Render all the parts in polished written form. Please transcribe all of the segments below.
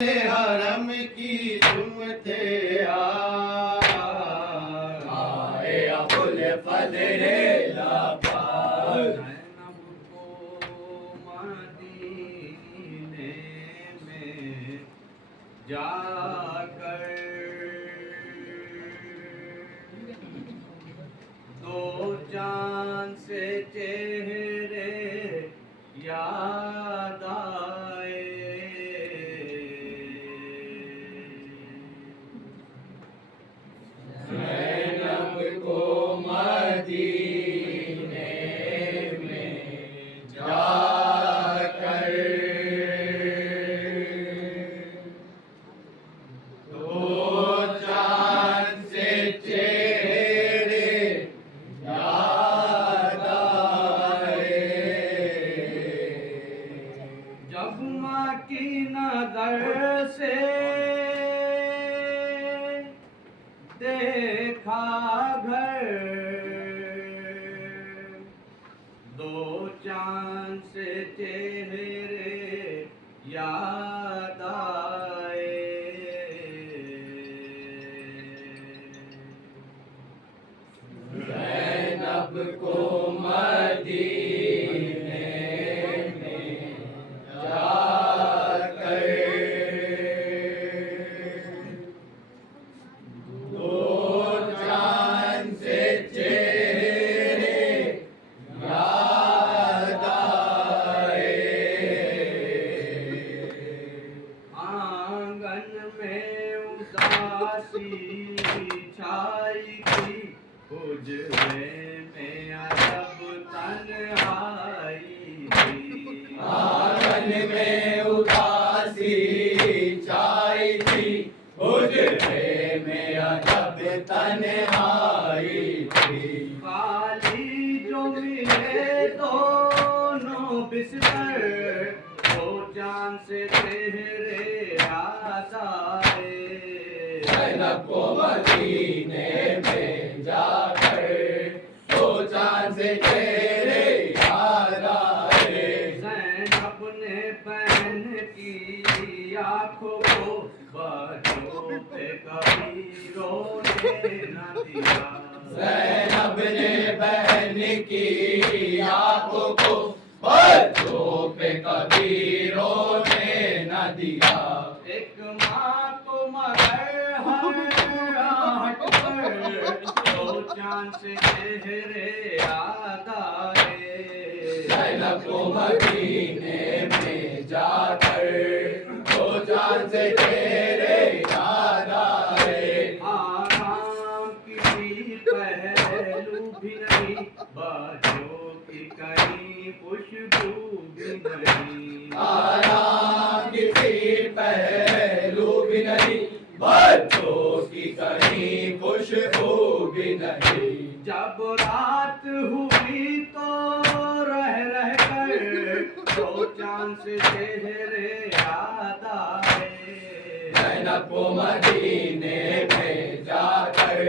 हरम की तुम थे आए अबुल फजले लापार को मदीने में जाकर दो चांद से चेहरे याद आए। ज़ैनब को मदीने में जाकर दो चांद से चेहरे याद आए। जब माँ की नजर से देखा घर दो चांद से चेहरे याद आए। ज़ैनब को मदीने में जाकर दो चांद से चेहरे याद आए। आंगन में उदासी छाई थी, हुजरे में अरब तन्हाई थी। आंगन में उदासी छाई थी, हुजरे में अजब तन्हाई थी। खाली जो मिले दोनों बिस्तर दो चांद से चेहरे याद आए। ज़ैनब को मदीने में जाकर दो चांद से चेहरे याद आए। ज़ैनब ने बहन की आँखों को बच्चों पे कभी रोने न दिया। ज़ैनब ने बहन की आँखों को बच्चों पे कभी रोने न दिया। एक माँ को मगर हर आहट पर दो चांद से चेहरे याद आए। ज़ैनब को मदीने में जाकर दो चांद से चेहरे याद आए। आराम की पहलू भी नहीं, बच्चों की कहीं खुशबू भी नहीं। आराम किसी पहलू भी नहीं, बच्चों की कहीं खुशबू भी नहीं। जब रात हुई तो रह रह कर दो चांद से चेहरे याद आए। ज़ैनब को मदीने में जाकर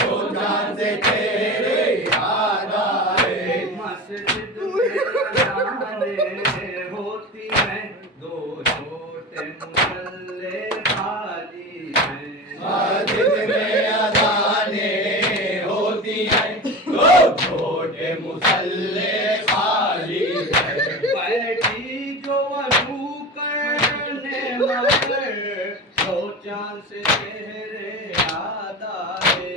दो चांद से चेहरे याद आए। मस्जिद में अज़ानें होती हैं, दो छोटे मुसल्ले खाली हैं। मस्जिद में अज़ानें होती हैं, दो छोटे मुसल्ले खाली हैं। बैठी जो वज़ू करने मगर दो चांद से चेहरे याद आए।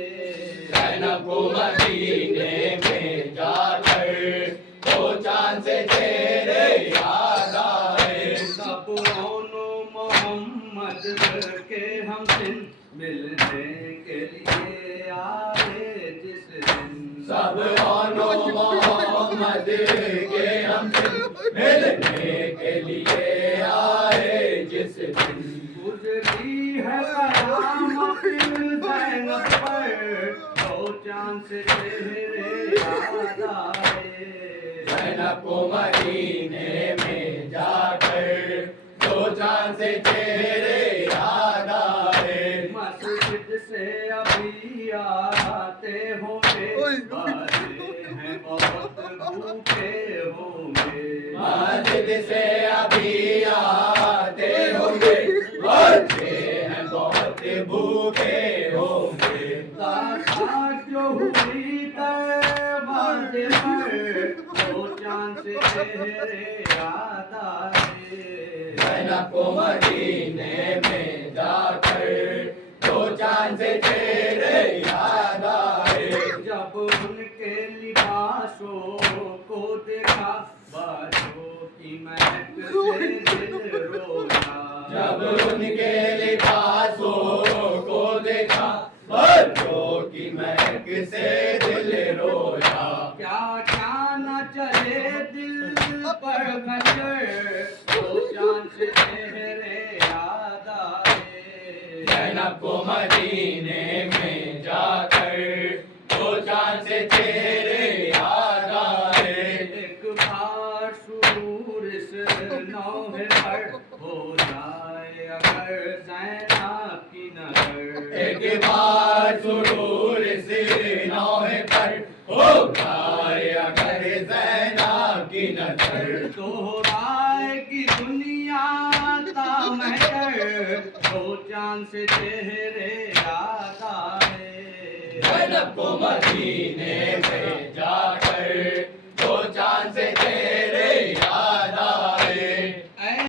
ज़ैनब को मदीने में जाकर दो चांद से चेहरे याद आए। सब रोनो मोहम्मद के हमसिन मिलने के लिए आए जिस दिन। सब रोनो मोहम्मद के हमसे मिलने के लिए आए जिस दिन। गुजरी है कयामत ज़ैनब पर दो चांद से चेहरे याद आए। ज़ैनब को मदीने में जाकर दो चांद से चेहरे याद आए। मस्जिद से अभी आते होंगे, बातें हैं बहुत भूखे होंगे। मस्जिद से अभी आते होंगे, को मदीने में जाकर दो चांद से चेहरे याद आए। जब उनके लिबासों को देखा बातों की महक से दिल रोया। जब उनके लिबासों को देखा बातों की महक से दिल रोया। क्या क्या न चले दिल पर खंजर दो चांद से चेहरे याद आए। ज़ैनब को मदीने में जाकर दो चांद से चेहरे याद आए। एक बार सुरूर इस नौहे पर हो जाए अगर ज़ैनब की नजर। एक बार सुरूर से नौहे पर हो जाए अगर ज़ैनब की नजर। दोहराएगी दुनिया ता महकर दो चांद से चेहरे याद आए। ज़ैनब को मदीने में